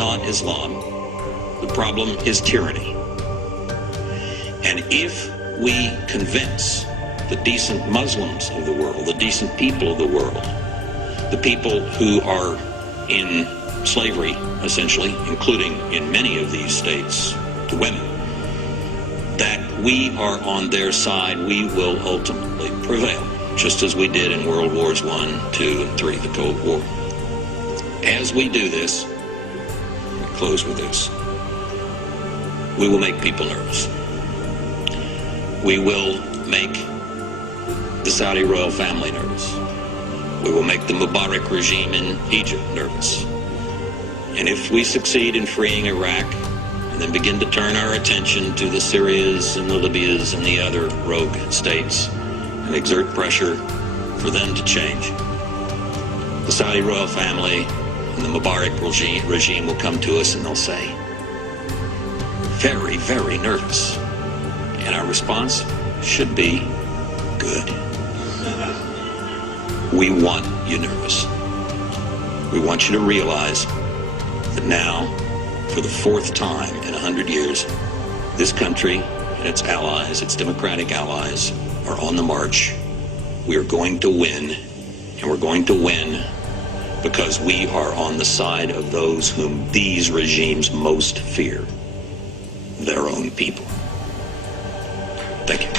not Islam. The problem is tyranny. And if we convince the decent Muslims of the world, the decent people of the world, the people who are in slavery, essentially, including in many of these states, the women, that we are on their side, we will ultimately prevail, just as we did in World Wars I, II, and III, the Cold War. As we do this, I'll close with this, we will make people nervous. We will make the Saudi royal family nervous. We will make the Mubarak regime in Egypt nervous. And if we succeed in freeing Iraq and then begin to turn our attention to the Syrias and the Libyas and the other rogue states and exert pressure for them to change, the Saudi royal family and the Mubarak regime will come to us and they'll say, very, very nervous. And our response should be good. We want you nervous. We want you to realize that now, for the fourth time in 100 years, this country and its allies, its democratic allies, are on the march. We are going to win, and we're going to win because we are on the side of those whom these regimes most fear, their own people. Thank you.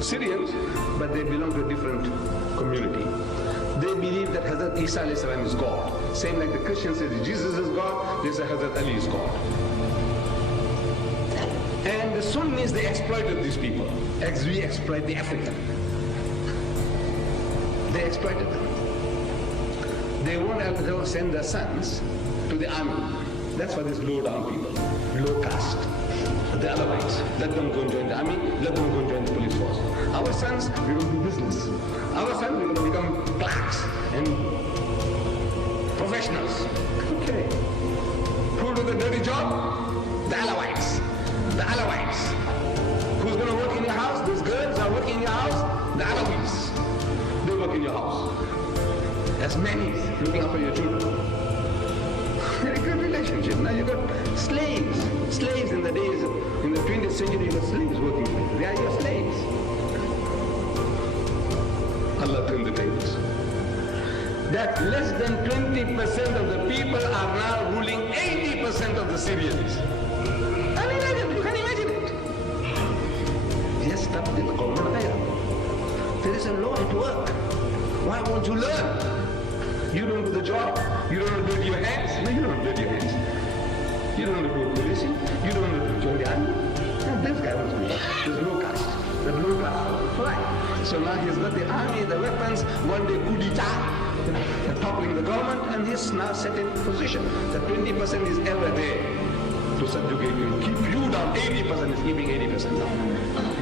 Syrians, but they belong to a different community. They believe that Hazrat Isa is God. Same like the Christians say that Jesus is God, they say Hazrat Ali is God. And the Sunnis, they exploited these people, as we exploit the African. They exploited them. They won't send their sons to the army. That's why these low down people, low caste. The Alawites, let them go and join the army, let them go and join the police force. Our sons, we will do business. Our sons, we will become clerks and professionals. Okay. Who do the dirty job? The Alawites. The Alawites. Who's going to work in your house? Those girls are working in your house? The Alawis. They work in your house. As many looking after your children. Very good relationship. Now you got slaves. Slaves in the days, in the 20th century, you got slaves working for you. They are your slaves. Allah turned the tables. That less than 20% of the people are now ruling 80% of the Syrians. I mean, you can imagine it. Yes, there is a law at work. Why won't you learn? You don't do the job. You don't know to do your hands. No, you don't do your hands. You don't know to do policing. You don't know to join the army. And this guy wants to be. There's low caste. The blue caste. Right. So now he's got the army, the weapons, one day coup d'etat, toppling the government, and he's now set in position. The 20% is ever there to subjugate you, keep you down. 80% is keeping 80% down.